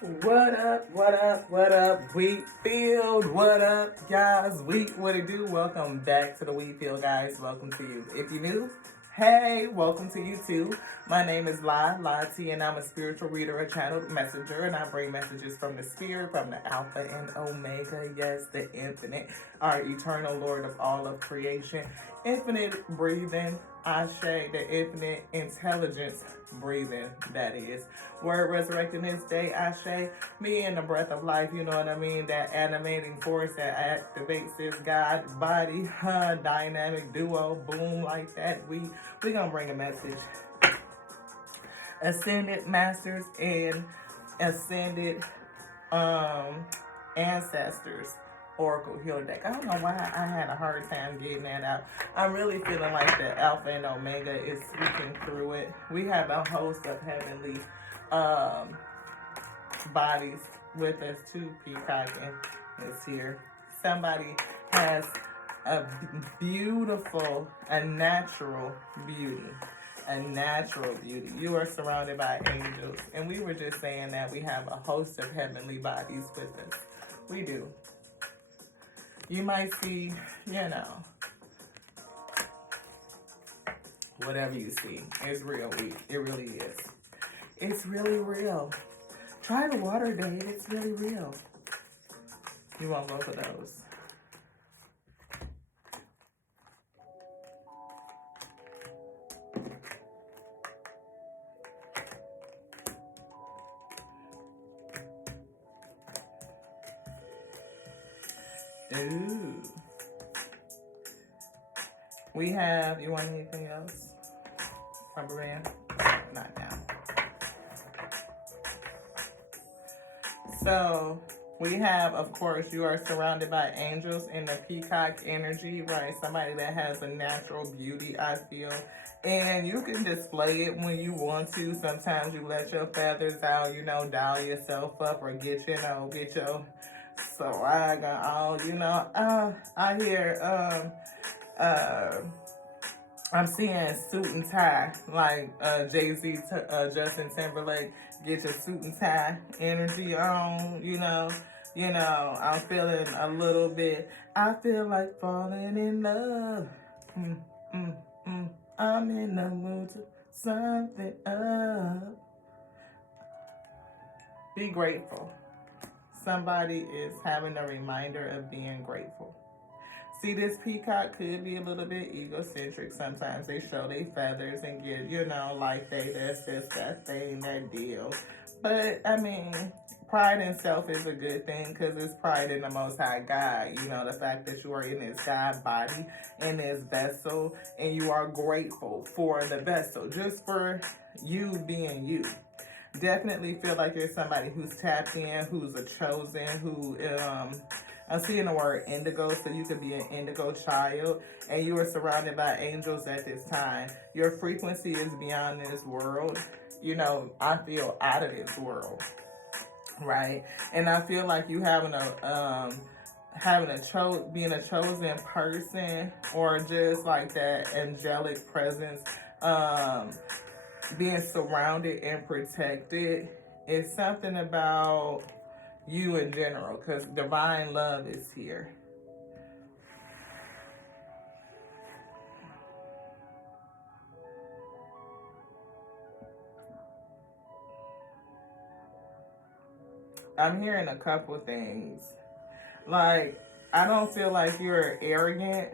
What up, what up, what up, Wheatfield? What up, guys? What it do? Welcome back to the Wheatfield, guys. Welcome to you. If you're new, hey, welcome to you too. My name is La T, and I'm a spiritual reader, a channeled messenger, and I bring messages from the spirit, from the Alpha and Omega, yes, the infinite, our eternal Lord of all of creation, infinite breathing, Ashe, the infinite intelligence breathing, that is. Word resurrecting this day, Ashe, me and the breath of life, you know what I mean? That animating force that activates this God body, dynamic duo, boom, like that. We gonna bring a message. Ascended masters and ascended ancestors oracle healer deck. I don't know why I had a hard time getting that out. I'm really feeling like the Alpha and Omega is speaking through it. We have a host of heavenly bodies with us too. Peacock is here. Somebody has a beautiful, a natural beauty. A natural beauty. You are surrounded by angels. And we were just saying that we have a host of heavenly bodies with us. We do. You might see, whatever you see. It's real. It really is. It's really real. Try the water date. It's really real. You want both of those. Ooh. We have, you want anything else? Rubber band? Not now. So, we have, of course, you are surrounded by angels in the peacock energy, right? Somebody that has a natural beauty, I feel. And you can display it when you want to. Sometimes you let your feathers out, dial yourself up or get your swag on, I hear, I'm seeing suit and tie, like Jay-Z, Justin Timberlake, get your suit and tie energy on, I'm feeling a little bit, I feel like falling in love, I'm in the mood to something up. Be grateful. Somebody is having a reminder of being grateful. See, this peacock could be a little bit egocentric. Sometimes they show their feathers and get, like that's just that thing, that deal. But, pride in self is a good thing because it's pride in the Most High God. The fact that you are in this God body, in this vessel, and you are grateful for the vessel, just for you being you. Definitely feel like you're somebody who's tapped in, who's a chosen, who, I'm seeing the word indigo, so you could be an indigo child, and you are surrounded by angels at this time. Your frequency is beyond this world. I feel out of this world, right? And I feel like you having being a chosen person, or just like that angelic presence, being surrounded and protected. It's something about you in general, because divine love is here. I'm hearing a couple things. Like, I don't feel like you're arrogant,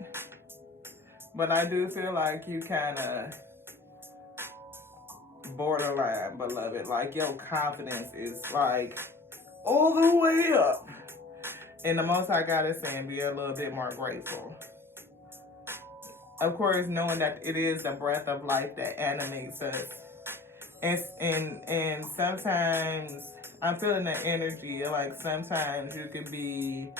but I do feel like you kind of borderline, beloved. Like, your confidence is like all the way up. And the Most High God is saying be a little bit more grateful. Of course, knowing that it is the breath of life that animates us. And sometimes I'm feeling the energy. Like, sometimes you could be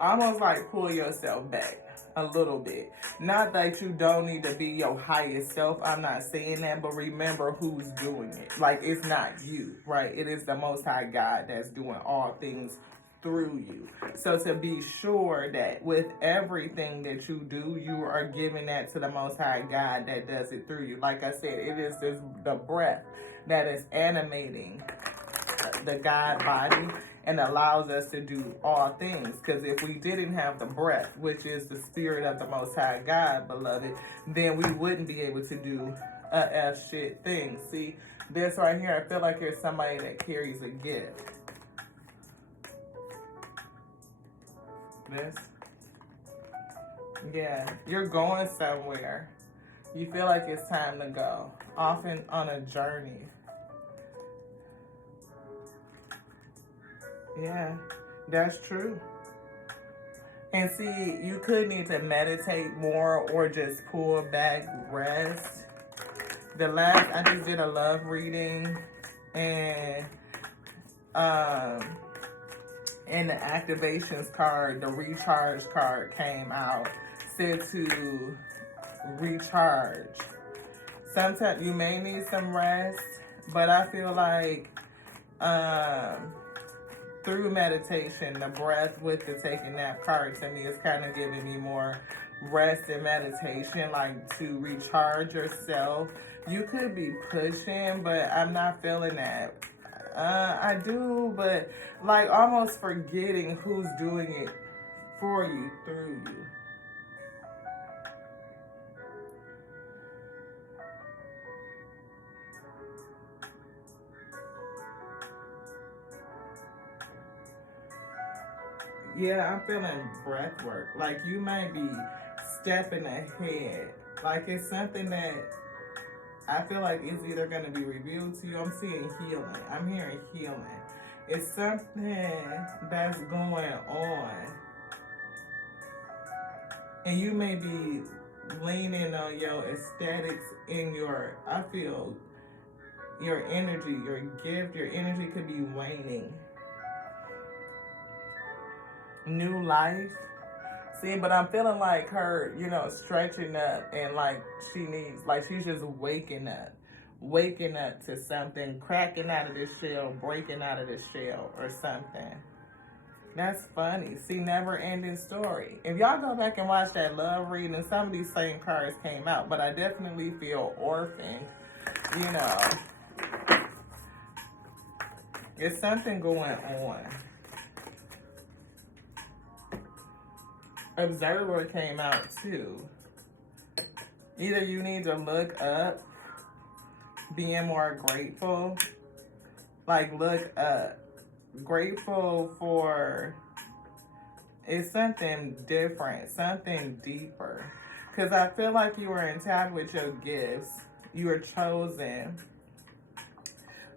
almost like pull yourself back a little bit. Not that you don't need to be your highest self. I'm not saying that, but remember who's doing it. Like, it's not you, right? It is the Most High God that's doing all things through you. So to be sure that with everything that you do, you are giving that to the Most High God that does it through you. Like I said, it is the breath that is animating the God body and allows us to do all things. Because if we didn't have the breath, which is the spirit of the Most High God, beloved, then we wouldn't be able to do a F shit thing. See, this right here, I feel like there's somebody that carries a gift. This. Yeah, you're going somewhere. You feel like it's time to go. Often on a journey. Yeah, that's true. And see, you could need to meditate more or just pull back, rest. The last, I just did a love reading, and in the activations card, the recharge card came out. Said to recharge. Sometimes you may need some rest, but I feel like through meditation, the breath with the taking nap card to me is kind of giving me more rest and meditation, like to recharge yourself. You could be pushing, but I'm not feeling that. I do, but like almost forgetting who's doing it for you, through you. Yeah, I'm feeling breath work. Like you might be stepping ahead. Like it's something that I feel like it's either going to be revealed to you. I'm seeing healing. I'm hearing healing. It's something that's going on. And you may be leaning on your aesthetics in your, I feel your energy, your gift, your energy could be waning. New life. See, but I'm feeling like her, you know, stretching up and like she needs, like she's just waking up to something, cracking out of this shell, breaking out of this shell or something. That's funny. See, never ending story. If y'all go back and watch that love reading, some of these same cards came out, but I definitely feel orphan, you know. There's something going on. Observer came out too. Either you need to look up, being more grateful, like look up, grateful for, it's something different, something deeper. Because I feel like you were endowed with your gifts, you were chosen.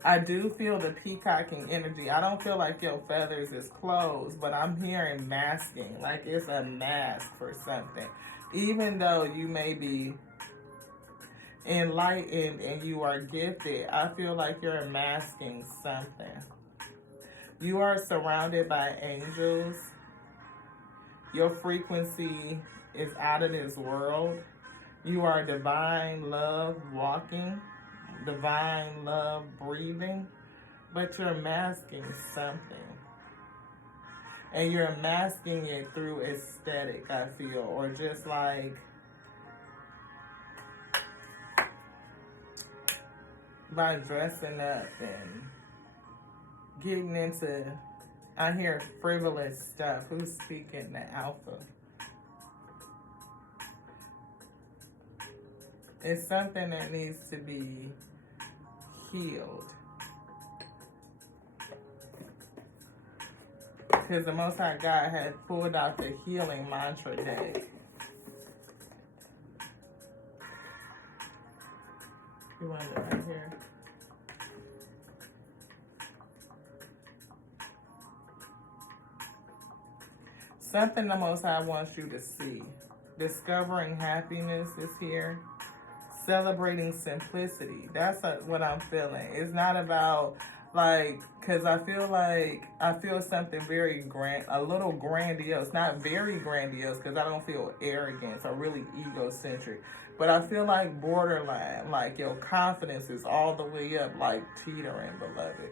I do feel the peacocking energy. I don't feel like your feathers is closed, but I'm hearing masking, like it's a mask for something. Even though you may be enlightened and you are gifted, I feel like you're masking something. You are surrounded by angels. Your frequency is out of this world. You are divine love walking. Divine love breathing, but you're masking something, and you're masking it through aesthetic, I feel, or just like by dressing up and getting into, I hear frivolous stuff. Who's speaking? The alpha. It's something that needs to be healed. Because the Most High God had pulled out the healing mantra deck. You want it right here? Something the Most High wants you to see. Discovering happiness is here. Celebrating simplicity. That's what I'm feeling. It's not about like, because I feel something very grand, a little grandiose, not very grandiose, because I don't feel arrogance or really egocentric, but I feel like borderline, like your confidence is all the way up, like teetering, beloved.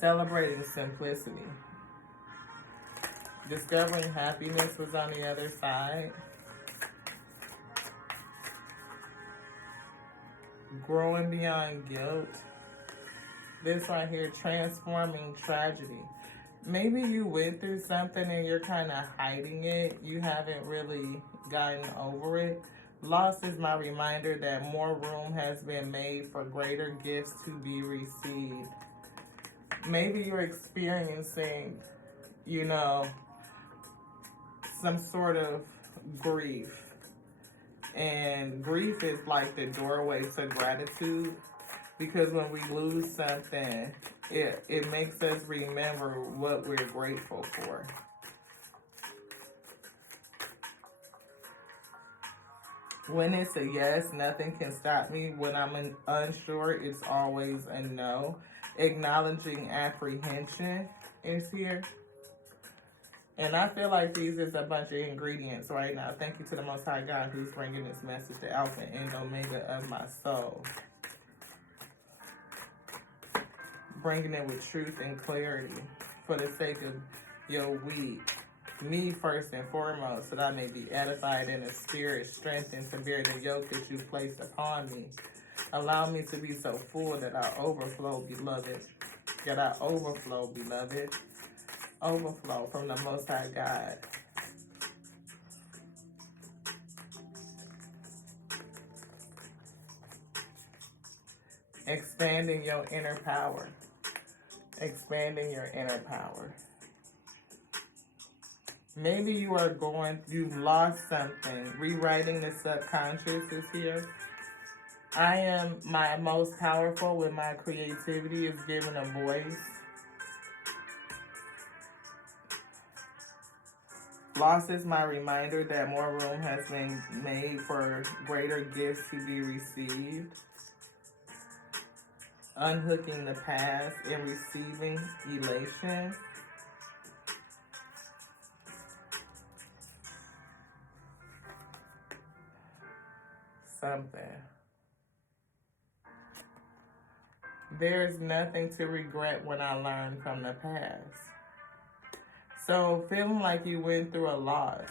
Celebrating simplicity. Discovering happiness was on the other side. Growing beyond guilt. This right here, transforming tragedy. Maybe you went through something and you're kind of hiding it. You haven't really gotten over it. Loss is my reminder that more room has been made for greater gifts to be received. Maybe you're experiencing, you know, some sort of grief. And grief is like the doorway to gratitude, because when we lose something, it makes us remember what we're grateful for. When it's a yes, nothing can stop me. When I'm unsure, it's always a no. Acknowledging apprehension is here. And I feel like these is a bunch of ingredients right now. Thank you to the Most High God who's bringing this message, the Alpha and Omega of my soul. Bringing it with truth and clarity for the sake of your week. Me first and foremost, so that I may be edified in the spirit, strengthened to bear the yoke that you placed upon me. Allow me to be so full that I overflow, beloved. That I overflow, beloved. Overflow from the Most High God. Expanding your inner power. Expanding your inner power. Maybe you've lost something. Rewriting the subconscious is here. I am my most powerful when my creativity is given a voice. Loss is my reminder that more room has been made for greater gifts to be received. Unhooking the past and receiving elation. Something. There's nothing to regret when I learned from the past. So feeling like you went through a loss.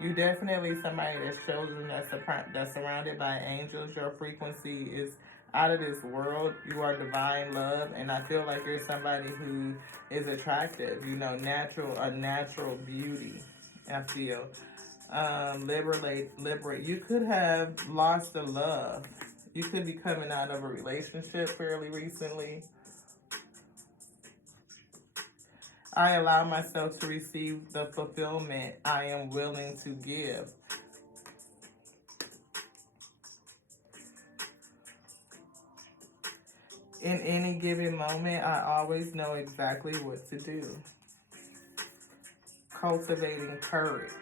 You definitely somebody that's chosen, that's surrounded by angels. Your frequency is out of this world. You are divine love, and I feel like you're somebody who is attractive. You know, a natural beauty. I feel liberate. You could have lost the love. You could be coming out of a relationship fairly recently. I allow myself to receive the fulfillment I am willing to give. In any given moment, I always know exactly what to do. Cultivating courage.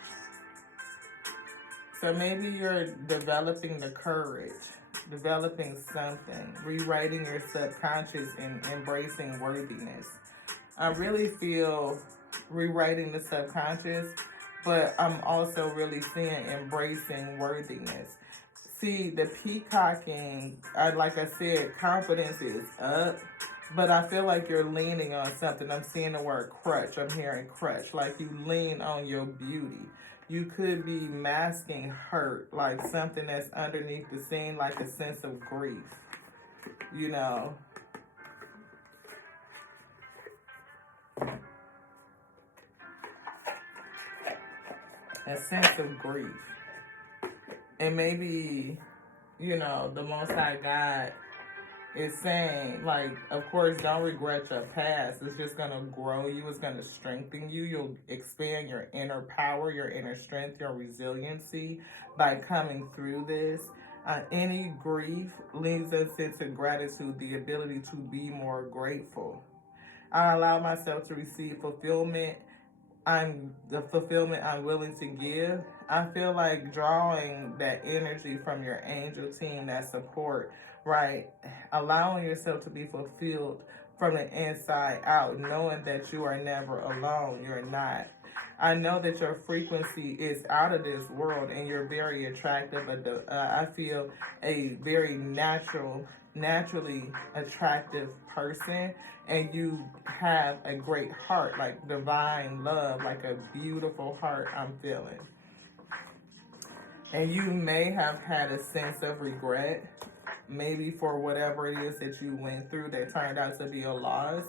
So maybe you're developing the courage, developing something, rewriting your subconscious and embracing worthiness. I really feel rewriting the subconscious, but I'm also really seeing embracing worthiness. See, the peacocking, like I said, confidence is up, but I feel like you're leaning on something. I'm seeing the word crutch. I'm hearing crutch, like you lean on your beauty. You could be masking hurt, like something that's underneath the scene, like a sense of grief, you know. A sense of grief. And maybe, you know, the Most High God is saying, like, of course, don't regret your past. It's just going to grow you. It's going to strengthen you. You'll expand your inner power, your inner strength, your resiliency by coming through this. Any grief leads us into gratitude, the ability to be more grateful. I allow myself to receive fulfillment. The fulfillment I'm willing to give. I feel like drawing that energy from your angel team, that support, right? Allowing yourself to be fulfilled from the inside out, knowing that you are never alone. You're not. I know that your frequency is out of this world and you're very attractive. I feel a very naturally attractive person, and you have a great heart, like divine love, like a beautiful heart I'm feeling. And you may have had a sense of regret, maybe for whatever it is that you went through that turned out to be a loss.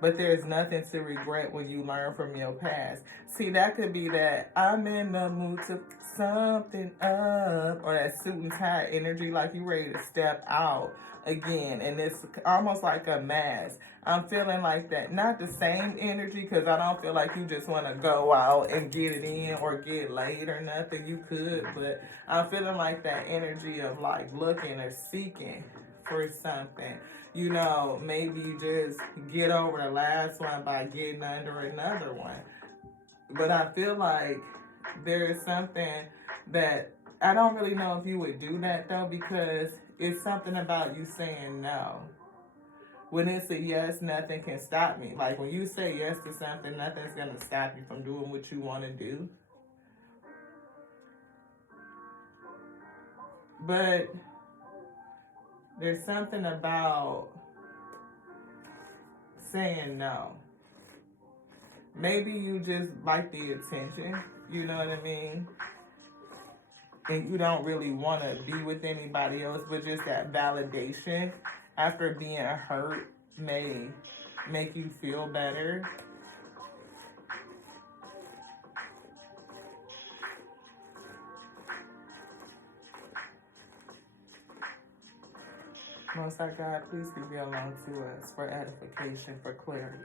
But there's nothing to regret when you learn from your past. See, that could be that I'm in the mood to something up, or that suit and tie energy, like you ready to step out again. And it's almost like a mask. I'm feeling like that. Not the same energy, because I don't feel like you just want to go out and get it in or get laid or nothing. You could, but I'm feeling like that energy of like looking or seeking for something. You know, maybe you just get over the last one by getting under another one. But I feel like there is something that I don't really know if you would do that though, because it's something about you saying no. When it's a yes, nothing can stop me. Like when you say yes to something, nothing's going to stop you from doing what you want to do. But there's something about saying no. Maybe you just like the attention, you know what I mean? And you don't really want to be with anybody else, but just that validation after being hurt may make you feel better. Most High God, please reveal unto us for edification, for clarity.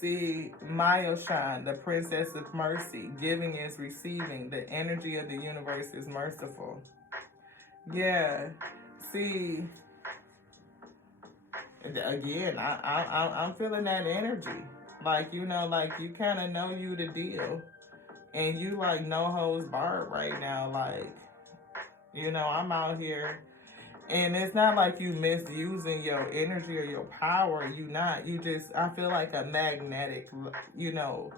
See, Miao, Shan, the Princess of Mercy, giving is receiving. The energy of the universe is merciful. Yeah, see, again, I'm feeling that energy. Like, you know, like you kind of know you the deal. And you like no holds barred right now. Like, you know, I'm out here. And it's not like you misusing your energy or your power. You not. You just, I feel like a magnetic, you know,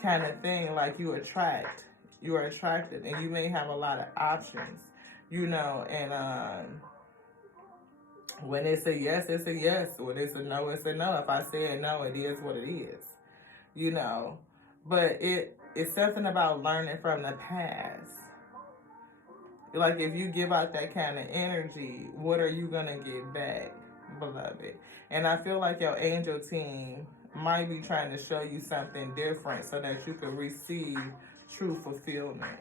kind of thing. Like you attract. You are attracted. And you may have a lot of options, you know. And when it's a yes, it's a yes. When it's a no, it's a no. If I say a no, it is what it is, you know. But it's something about learning from the past. Like, if you give out that kind of energy, what are you going to get back, beloved? And I feel like your angel team might be trying to show you something different so that you can receive true fulfillment,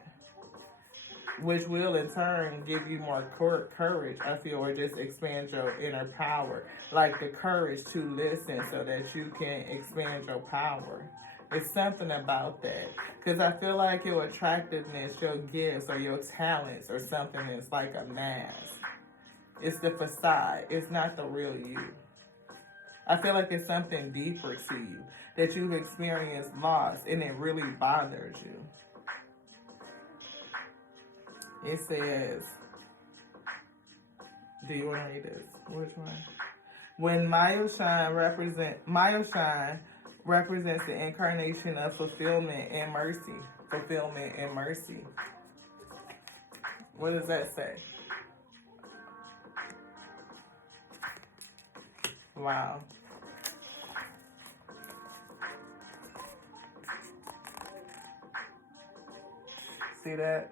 which will in turn give you more courage, I feel, or just expand your inner power. Like the courage to listen so that you can expand your power. It's something about that. Because I feel like your attractiveness, your gifts, or your talents, or something is like a mask. It's the facade. It's not the real you. I feel like it's something deeper to you, that you've experienced loss, and it really bothers you. It says, do you want to read this? Which one? When Miao Shan represents the incarnation of fulfillment and mercy. Fulfillment and mercy. What does that say? Wow. See that?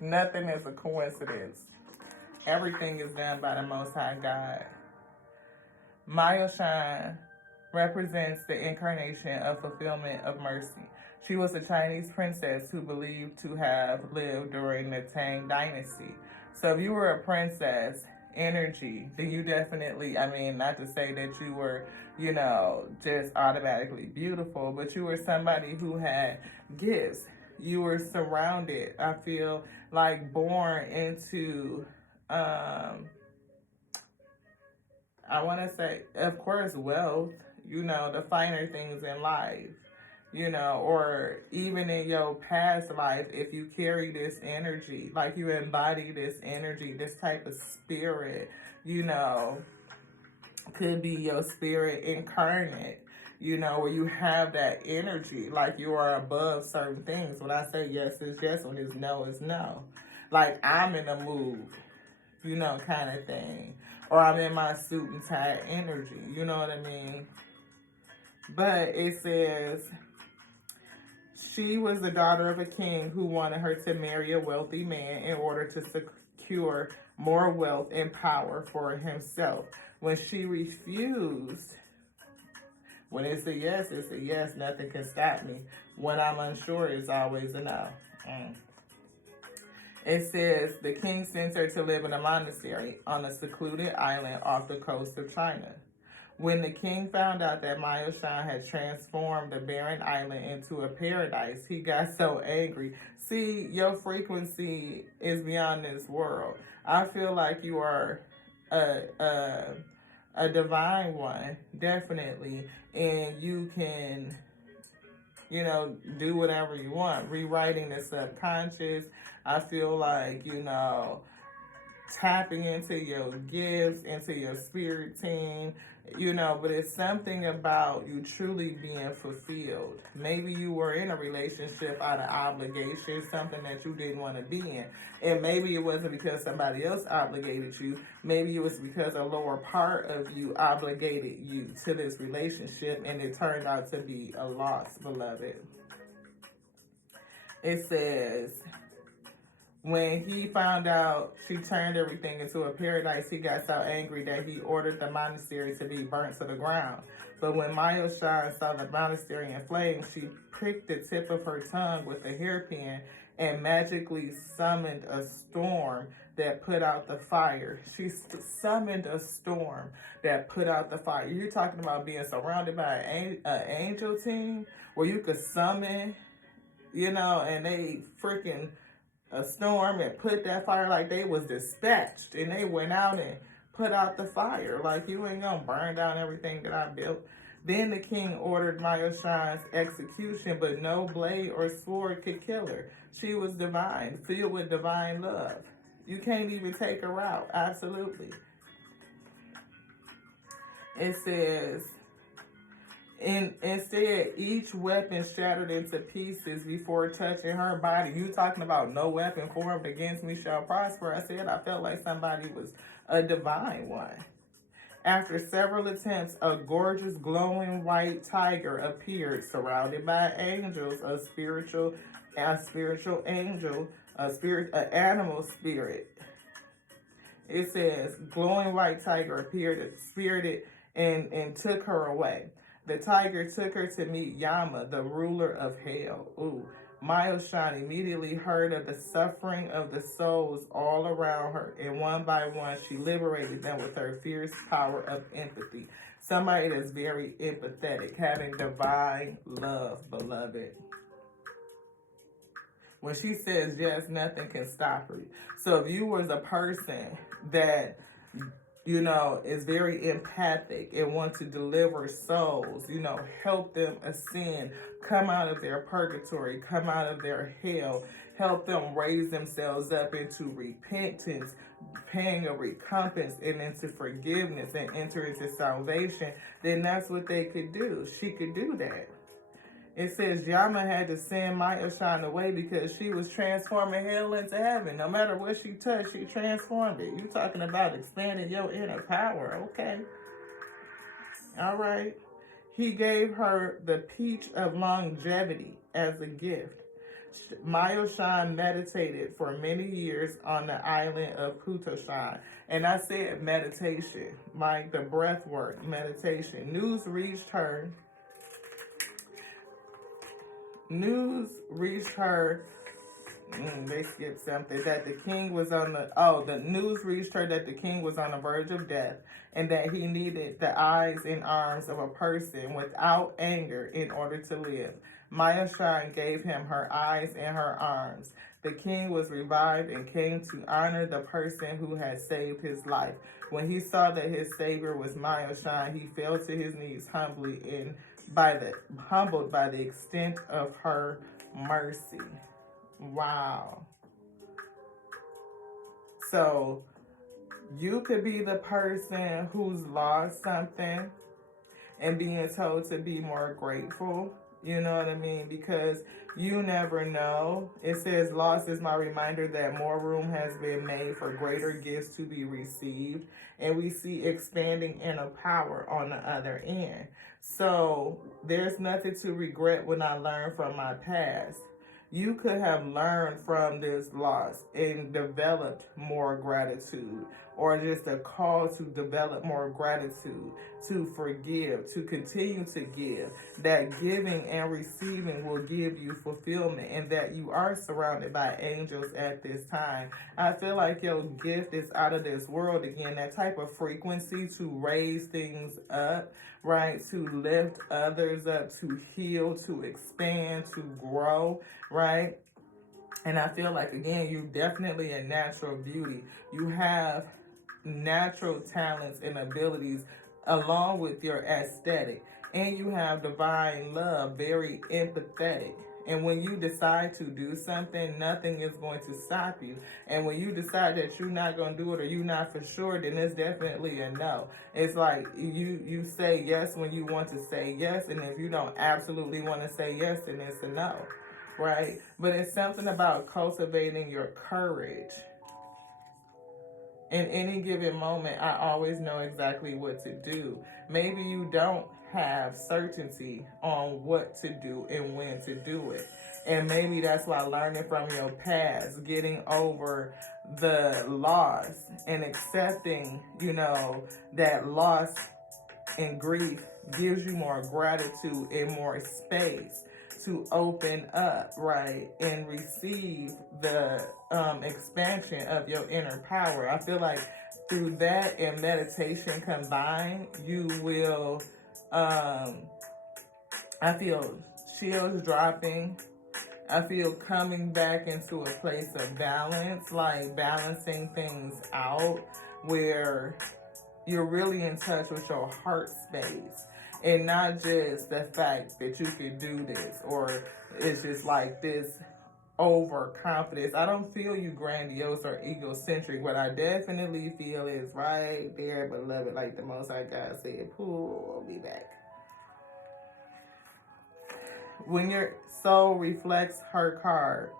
Nothing is a coincidence. Everything is done by the Most High God. Miao Shan represents the incarnation of fulfillment of mercy. She was a Chinese princess who believed to have lived during the Tang Dynasty. So if you were a princess energy, then you definitely, I mean, not to say that you were, you know, just automatically beautiful, but you were somebody who had gifts. You were surrounded, I feel like, born into, I want to say, of course, wealth, you know, the finer things in life, you know, or even in your past life, if you carry this energy, like you embody this energy, this type of spirit, you know, Could be your spirit incarnate, you know, where you have that energy, like you are above certain things. When I say yes is yes, when it's no is no. Like I'm in a mood, you know, kind of thing. Or I'm in my suit and tie energy, you know what I mean? But it says, she was the daughter of a king who wanted her to marry a wealthy man in order to secure more wealth and power for himself. When she refused, when it's a yes, it's a yes. Nothing can stop me. When I'm unsure, it's always a no. It says the king sent her to live in a monastery on a secluded island off the coast of China. When the king found out that Miao Shan had transformed the barren island into a paradise, he got so angry. See, your frequency is beyond this world. I feel like you are a divine one, definitely, and you can, you know, do whatever you want. Rewriting the subconscious. I feel like, you know, tapping into your gifts, into your spirit team, you know, but it's something about you truly being fulfilled. Maybe you were in a relationship out of obligation, something that you didn't want to be in. And maybe it wasn't because somebody else obligated you. Maybe it was because a lower part of you obligated you to this relationship and it turned out to be a loss, beloved. It says, when he found out she turned everything into a paradise, he got so angry that he ordered the monastery to be burnt to the ground. But when Miao Shan saw the monastery in flames, she pricked the tip of her tongue with a hairpin and magically summoned a storm that put out the fire. She summoned a storm that put out the fire. You're talking about being surrounded by an angel team where you could summon, you know, and they freaking a storm and put that fire, like they was dispatched and they went out and put out the fire. Like, you ain't gonna burn down everything that I built. Then the king ordered Miao Shan's execution, but no blade or sword could kill her. She was divine, filled with divine love. You can't even take her out. Absolutely. It says, instead, each weapon shattered into pieces before touching her body. You talking about no weapon formed against me shall prosper. I said I felt like somebody was a divine one. After several attempts, a gorgeous glowing white tiger appeared, surrounded by angels, an animal spirit. It says, glowing white tiger appeared, spirited, and took her away. The tiger took her to meet Yama, the ruler of hell. Ooh. Miao Shan immediately heard of the suffering of the souls all around her, and one by one she liberated them with her fierce power of empathy. Somebody that's very empathetic, having divine love, beloved. When she says yes, nothing can stop her. So if you was a person that, you know, is very empathic and want to deliver souls, you know, help them ascend, come out of their purgatory, come out of their hell, help them raise themselves up into repentance, paying a recompense and into forgiveness and enter into salvation, then that's what they could do. She could do that. It says Yama had to send Miao Shan away because she was transforming hell into heaven. No matter what she touched, she transformed it. You talking about expanding your inner power, okay? All right. He gave her the peach of longevity as a gift. Miao Shan meditated for many years on the island of Shan. And I said meditation, like the breath work, meditation. News reached her they skipped something, that the king was on the news reached her that the king was on the verge of death and that he needed the eyes and arms of a person without anger in order to live. Miao Shan gave him her eyes and her arms. The king was revived and came to honor the person who had saved his life. When he saw that his savior was Miao Shan, he fell to his knees humbly and humbled by the extent of her mercy. Wow. So You could be the person who's lost something and being told to be more grateful. You know what I mean? Because you never know. It says, loss is my reminder that more room has been made for greater gifts to be received. And we see expanding inner power on the other end. So there's nothing to regret when I learned from my past. You could have learned from this loss and developed more gratitude, or just a call to develop more gratitude, to forgive, to continue to give. That giving and receiving will give you fulfillment, and that you are surrounded by angels at this time. I feel like your gift is out of this world again, that type of frequency to raise things up, right? To lift others up, to heal, to expand, to grow, right? And I feel like, again, you're definitely a natural beauty. You have natural talents and abilities along with your aesthetic. And you have divine love, very empathetic. And when you decide to do something, nothing is going to stop you. And when you decide that you're not going to do it, or you're not for sure, then it's definitely a no. It's like you say yes when you want to say yes. And if you don't absolutely want to say yes, then it's a no, right? But it's something about cultivating your courage. In any given moment, I always know exactly what to do. Maybe you don't have certainty on what to do and when to do it. And maybe that's why learning from your past, getting over the loss and accepting, that loss and grief gives you more gratitude and more space to open up, right, and receive the expansion of your inner power. I feel like through that and meditation combined, you will, I feel chills dropping. I feel coming back into a place of balance, like balancing things out where you're really in touch with your heart space. And not just the fact that you could do this, or it's just like this overconfidence. I don't feel you grandiose or egocentric. What I definitely feel is right there, beloved, like the Most High God said, pull me back. When your soul reflects her card,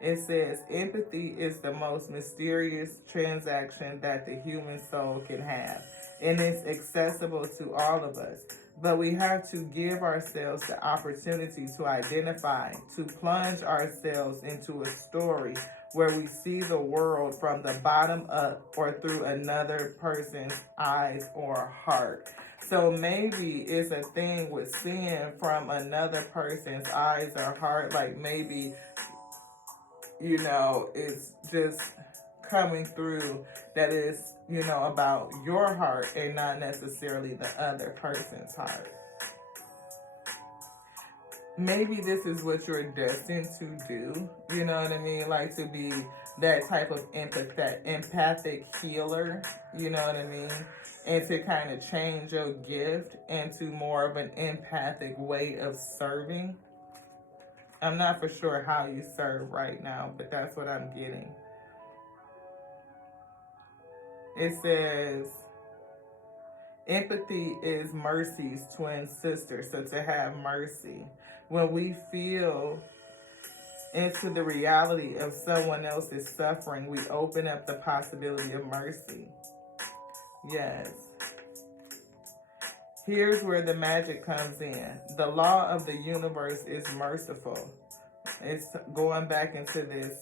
it says, empathy is the most mysterious transaction that the human soul can have, and it's accessible to all of us. But we have to give ourselves the opportunity to identify, to plunge ourselves into a story where we see the world from the bottom up or through another person's eyes or heart. So maybe it's a thing with seeing from another person's eyes or heart, like maybe it's just coming through that is, about your heart and not necessarily the other person's heart. Maybe this is what you're destined to do, you know what I mean? Like to be that type of empathic healer, you know what I mean? And to kind of change your gift into more of an empathic way of serving. I'm not for sure how you serve right now, but that's what I'm getting. It says, empathy is mercy's twin sister. So to have mercy. When we feel into the reality of someone else's suffering, we open up the possibility of mercy. Yes. Here's where the magic comes in. The law of the universe is merciful. It's going back into this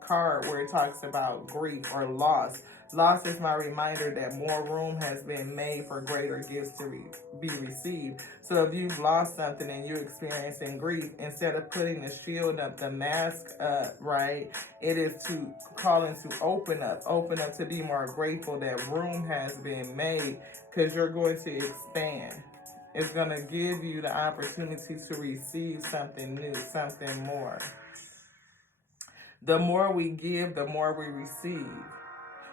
card where it talks about grief or loss. Loss is my reminder that more room has been made for greater gifts to be received. So if you've lost something and you're experiencing grief, instead of putting the shield up, the mask up, right, it is to calling to open up to be more grateful that room has been made, because you're going to expand. It's going to give you the opportunity to receive something new, something more. The more we give, the more we receive.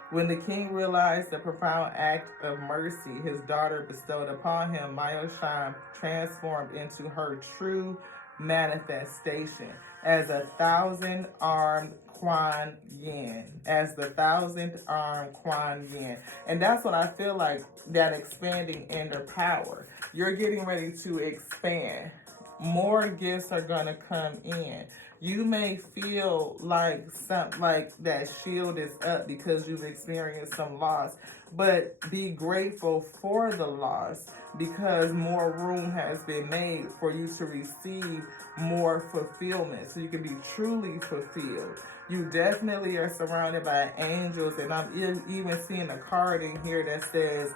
When the king realized the profound act of mercy his daughter bestowed upon him, Miao Shan transformed into her true manifestation as a 1,000-armed Kuan Yin, as the 1,000th-armed Kuan Yin. And that's what I feel like, that expanding inner power. You're getting ready to expand. More gifts are going to come in. You may feel like that shield is up because you've experienced some loss, but be grateful for the loss because more room has been made for you to receive more fulfillment so you can be truly fulfilled. You definitely are surrounded by angels, and I'm even seeing a card in here that says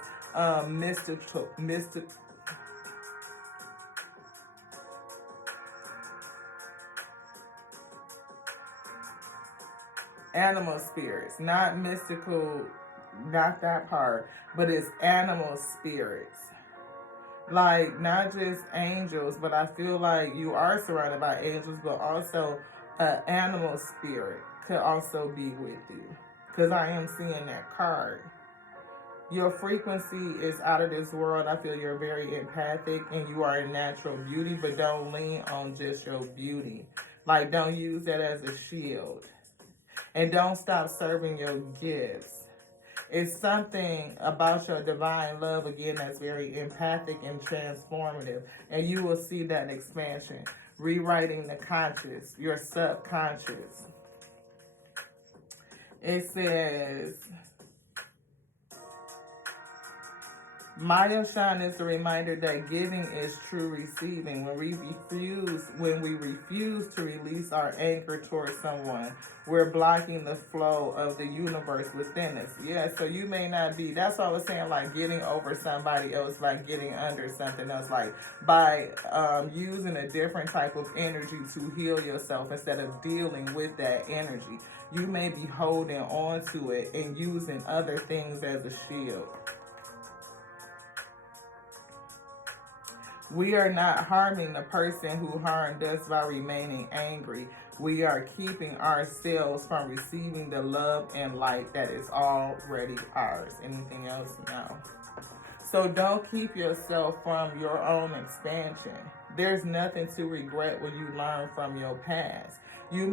mystical animal spirits, not mystical, not that part, but it's animal spirits. Like, not just angels, but I feel like you are surrounded by angels, but also an animal spirit could also be with you. Because I am seeing that card. Your frequency is out of this world. I feel you're very empathic and you are a natural beauty, but don't lean on just your beauty. Like, don't use that as a shield. And don't stop serving your gifts. It's something about your divine love, again, that's very empathic and transformative. And you will see that expansion. Rewriting the conscious, your subconscious. It says, Miao Shan is a reminder that giving is true receiving. When we refuse to release our anchor towards someone, we're blocking the flow of the universe within us. Yeah, so you may not be, that's what I was saying, like getting over somebody else, like getting under something else, like by using a different type of energy to heal yourself instead of dealing with that energy. You may be holding on to it and using other things as a shield. We are not harming the person who harmed us by remaining angry. We are keeping ourselves from receiving the love and light that is already ours. Anything else? No. So don't keep yourself from your own expansion. There's nothing to regret when you learn from your past. You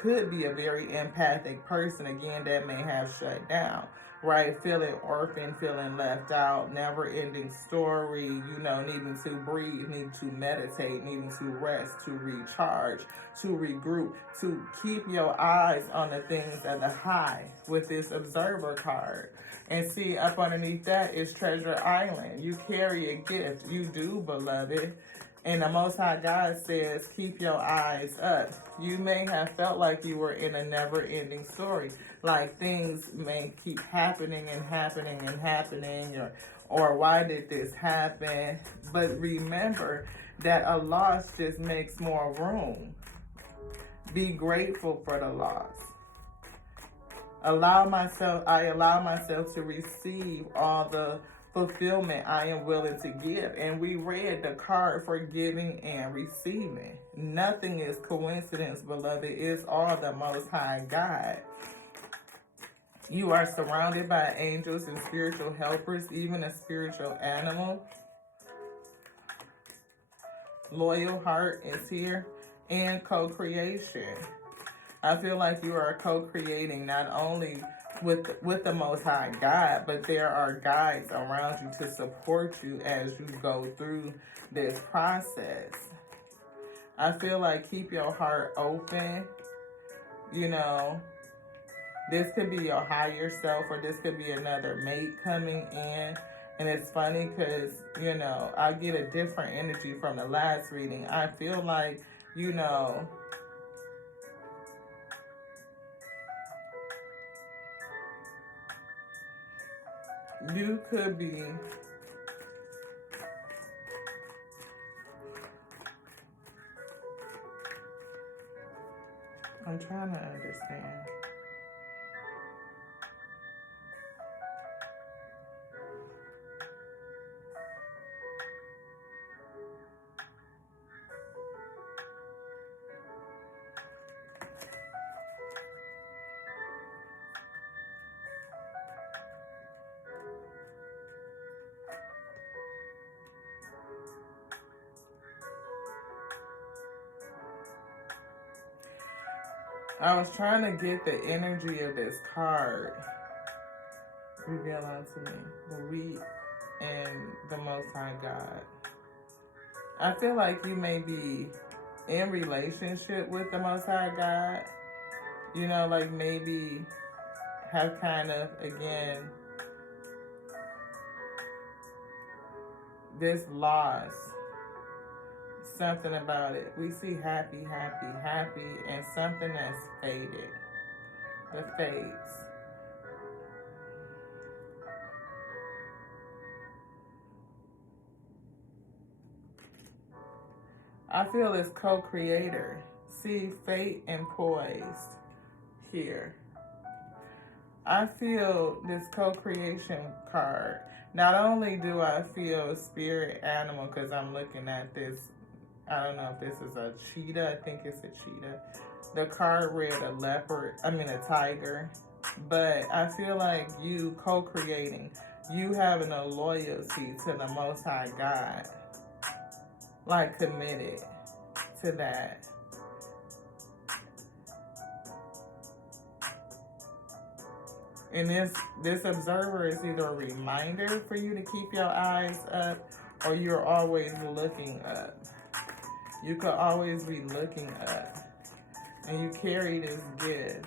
could be a very empathic person, again, that may have shut down. Right, feeling orphaned, feeling left out, never-ending story, needing to breathe, needing to meditate, needing to rest, to recharge, to regroup, to keep your eyes on the things at the high with this observer card. And see, up underneath that is Treasure Island. You carry a gift. You do, beloved. And the Most High God says, keep your eyes up. You may have felt like you were in a never-ending story. Like things may keep happening and happening and happening, or why did this happen? But remember that a loss just makes more room. Be grateful for the loss. I allow myself to receive all the fulfillment I am willing to give. And we read the card for giving and receiving. Nothing is coincidence, beloved. It's all the Most High God. You are surrounded by angels and spiritual helpers, even a spiritual animal. Loyal heart is here. And co-creation. I feel like you are co-creating not only with the Most High God, but there are guides around you to support you as you go through this process. I feel like keep your heart open. This could be your higher self, or this could be another mate coming in. And it's funny because, I get a different energy from the last reading. I feel like, you could be I'm trying to understand. I was trying to get the energy of this card. Reveal unto me the weak and the Most High God. I feel like you may be in relationship with the Most High God. You know, like maybe have kind of, again, this loss. Something about it. We see happy, happy, happy, and something that's faded. The fades. I feel it's co-creator. See, fate and poised here. I feel this co-creation card. Not only do I feel spirit animal, because I'm looking at this, I don't know if this is a cheetah. I think it's a cheetah. The card read a tiger. But I feel like you co-creating, you having a loyalty to the Most High God. Like committed to that. And this observer is either a reminder for you to keep your eyes up, or you're always looking up. You could always be looking up. And you carry this gift.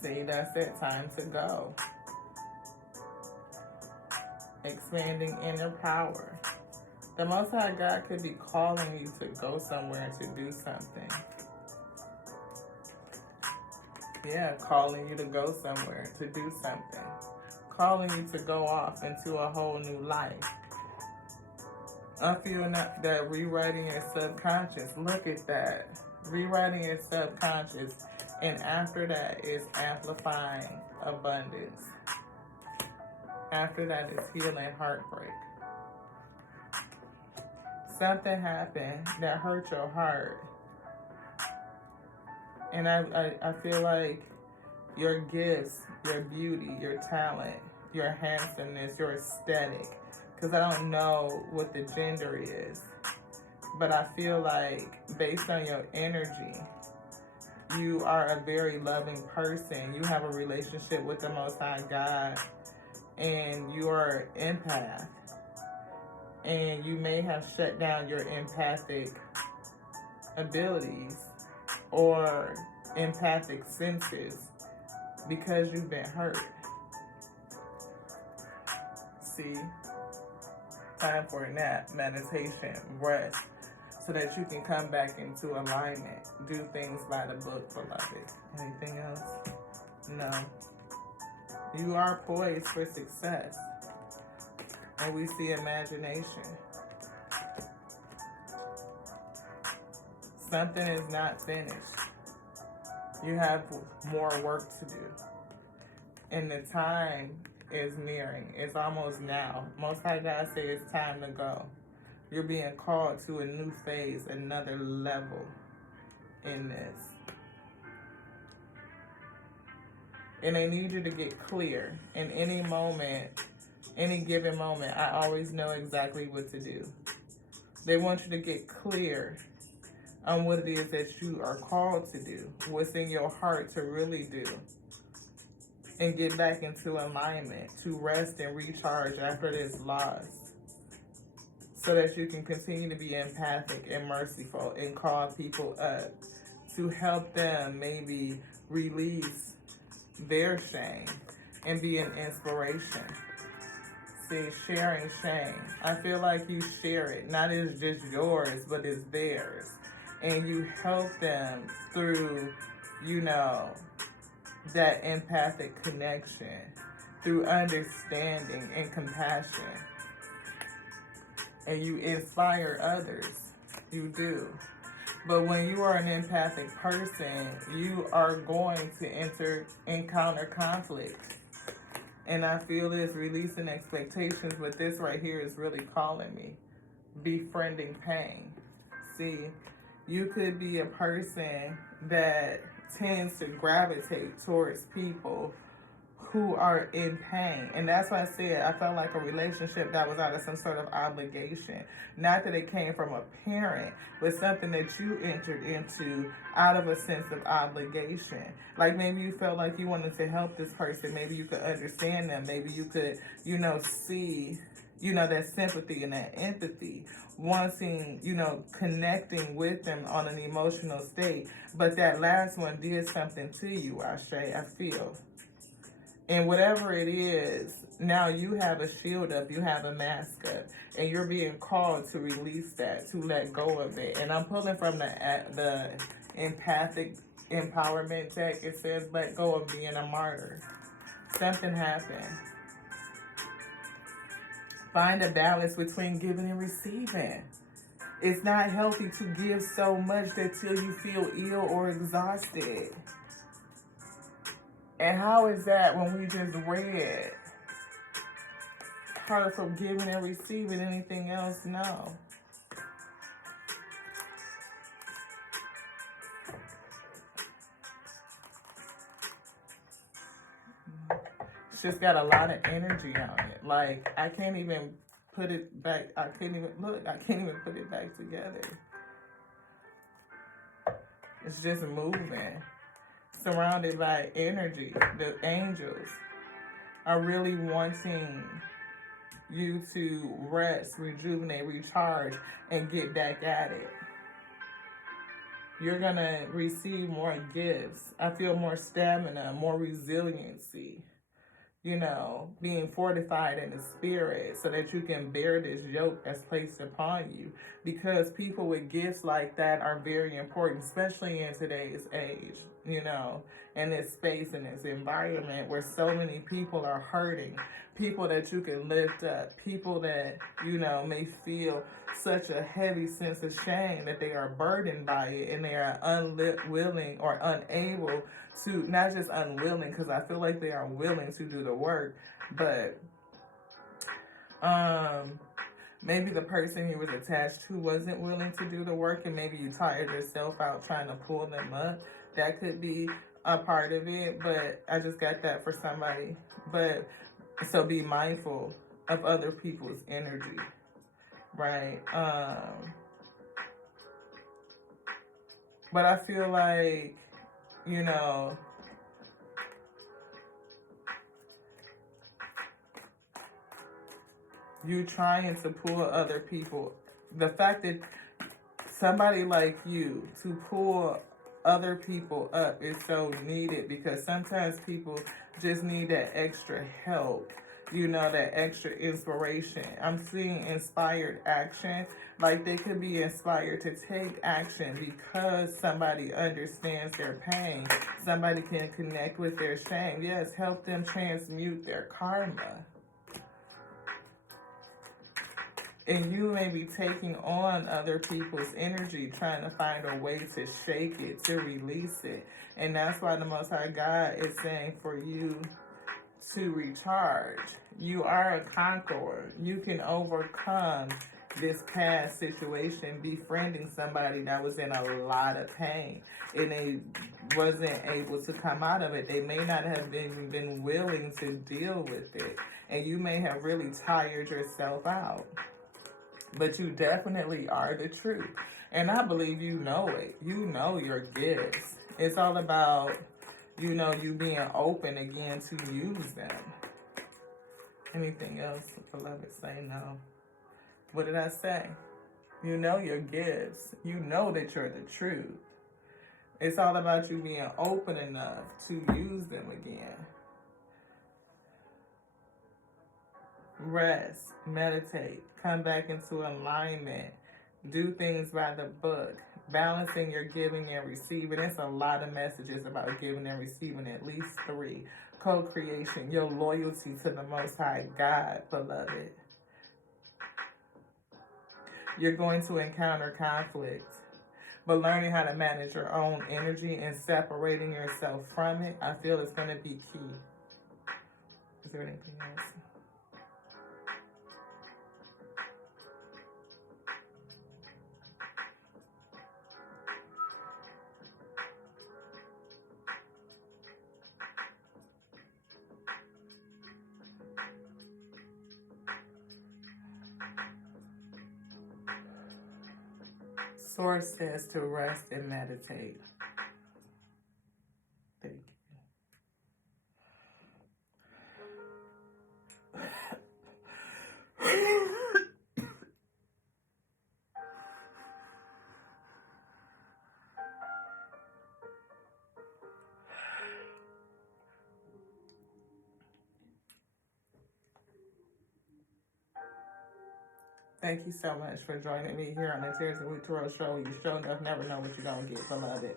See, that's it. Time to go. Expanding inner power. The Most High God could be calling you to go somewhere and to do something. Yeah, calling you to go somewhere, to do something. Calling you to go off into a whole new life. I feel that rewriting your subconscious. Look at that. Rewriting your subconscious. And after that is amplifying abundance. After that is healing heartbreak. Something happened that hurt your heart. And I feel like your gifts, your beauty, your talent, your handsomeness, your aesthetic, because I don't know what the gender is, but I feel like based on your energy, you are a very loving person. You have a relationship with the Most High God, and you are an empath. And you may have shut down your empathic abilities or empathic senses because you've been hurt. See, time for a nap, meditation, rest, so that you can come back into alignment. Do things by the book, beloved. Anything else? No. You are poised for success. And we see imagination. Something is not finished. You have more work to do. And the time is nearing. It's almost now. Most High God says it's time to go. You're being called to a new phase, another level in this. And they need you to get clear. In any moment, any given moment, I always know exactly what to do. They want you to get clear on what it is that you are called to do, what's in your heart to really do, and get back into alignment, to rest and recharge after this loss, so that you can continue to be empathic and merciful and call people up to help them maybe release their shame and be an inspiration. See, sharing shame. I feel like you share it, not as just yours, but as theirs. And you help them through, that empathic connection, through understanding and compassion. And you inspire others. You do. But when you are an empathic person, you are going to encounter conflict. And I feel this releasing expectations, but this right here is really calling me. Befriending pain. See, you could be a person that tends to gravitate towards people who are in pain. And that's why I said I felt like a relationship that was out of some sort of obligation. Not that it came from a parent, but something that you entered into out of a sense of obligation. Like maybe you felt like you wanted to help this person. Maybe you could understand them. Maybe you could, see, that sympathy and that empathy, wanting, connecting with them on an emotional state. But that last one did something to you, Ashe, I feel. And whatever it is, now you have a shield up, you have a mask up, and you're being called to release that, to let go of it. And I'm pulling from the empathic empowerment deck. It says, let go of being a martyr. Something happened. Find a balance between giving and receiving. It's not healthy to give so much until you feel ill or exhausted. And how is that when we just read her from giving and receiving? Anything else? No. It's just got a lot of energy on it. Like, I can't even put it back. I can't even put it back together. It's just moving. Surrounded by energy. The angels are really wanting you to rest, rejuvenate, recharge, and get back at it. You're going to receive more gifts. I feel more stamina, more resiliency. Being fortified in the spirit so that you can bear this yoke that's placed upon you. Because people with gifts like that are very important, especially in today's age, in this space, in this environment where so many people are hurting. People that you can lift up. People that, may feel such a heavy sense of shame that they are burdened by it and they are unwilling or unable to, not just unwilling, because I feel like they are willing to do the work, but maybe the person you was attached to wasn't willing to do the work, and maybe you tired yourself out trying to pull them up. That could be a part of it, but I just got that for somebody. But so be mindful of other people's energy, right? But I feel like, you trying to pull other people. The fact that somebody like you to pull other people up is so needed, because sometimes people just need that extra help, that extra inspiration. I'm seeing inspired action, like they could be inspired to take action because somebody understands their pain. Somebody can connect with their shame. Yes, help them transmute their karma. And you may be taking on other people's energy, trying to find a way to shake it, to release it. And that's why the Most High God is saying for you to recharge. You are a conqueror. You can overcome this past situation, befriending somebody that was in a lot of pain and they wasn't able to come out of it. They may not have been willing to deal with it. And you may have really tired yourself out. But you definitely are the truth. And I believe you know it. You know your gifts. It's all about, you being open again to use them. Anything else, beloved, say no. What did I say? You know your gifts. You know that you're the truth. It's all about you being open enough to use them again. Rest, meditate, come back into alignment, do things by the book, balancing your giving and receiving. It's a lot of messages about giving and receiving, at least 3. Co-creation, your loyalty to the Most High God, beloved. You're going to encounter conflict, but learning how to manage your own energy and separating yourself from it, I feel is going to be key. Is there anything else? Source says to rest and meditate. Thank you. Thank you so much for joining me here on the Tears of Week Tarot Show. You sure enough never know what you're going to get, beloved.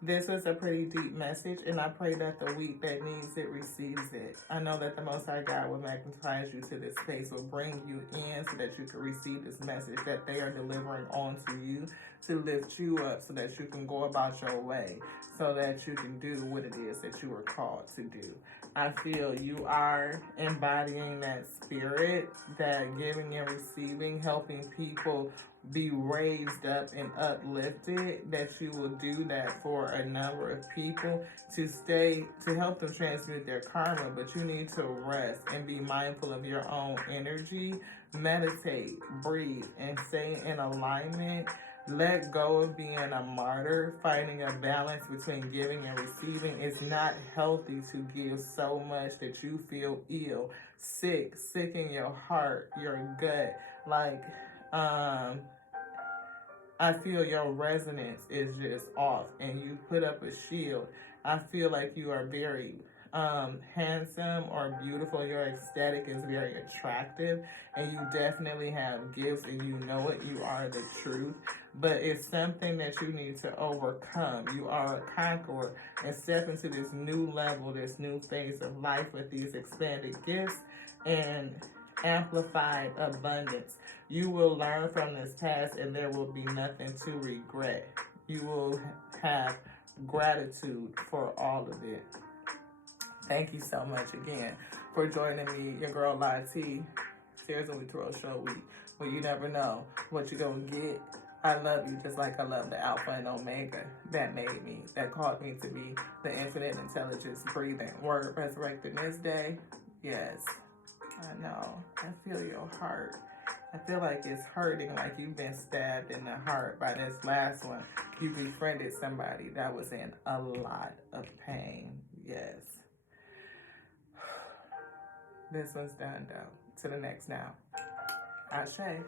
This was a pretty deep message, and I pray that the week that needs it receives it. I know that the Most High God will magnetize you to this space, will bring you in so that you can receive this message that they are delivering onto you to lift you up so that you can go about your way, so that you can do what it is that you were called to do. I feel you are embodying that spirit, that giving and receiving, helping people be raised up and uplifted, that you will do that for a number of people to help them transmute their karma. But you need to rest and be mindful of your own energy, meditate, breathe, and stay in alignment. Let go of being a martyr, finding a balance between giving and receiving. It's not healthy to give so much that you feel ill, sick in your heart, your gut. Like, I feel your resonance is just off and you put up a shield. I feel like you are very handsome or beautiful. Your aesthetic is very attractive and you definitely have gifts and you know it. You are the truth. But it's something that you need to overcome. You are a conqueror and step into this new level, this new phase of life with these expanded gifts and amplified abundance. You will learn from this past and there will be nothing to regret. You will have gratitude for all of it. Thank you so much again for joining me, your girl Lati, Tears of Tarot Show Week, where you never know what you're going to get. I love you just like I love the Alpha and Omega that made me, that called me to be the infinite intelligence breathing word resurrected this day. Yes, I know. I feel your heart. I feel like it's hurting, like you've been stabbed in the heart by this last one. You befriended somebody that was in a lot of pain. Yes. This one's done, though. To the next now. Ashe.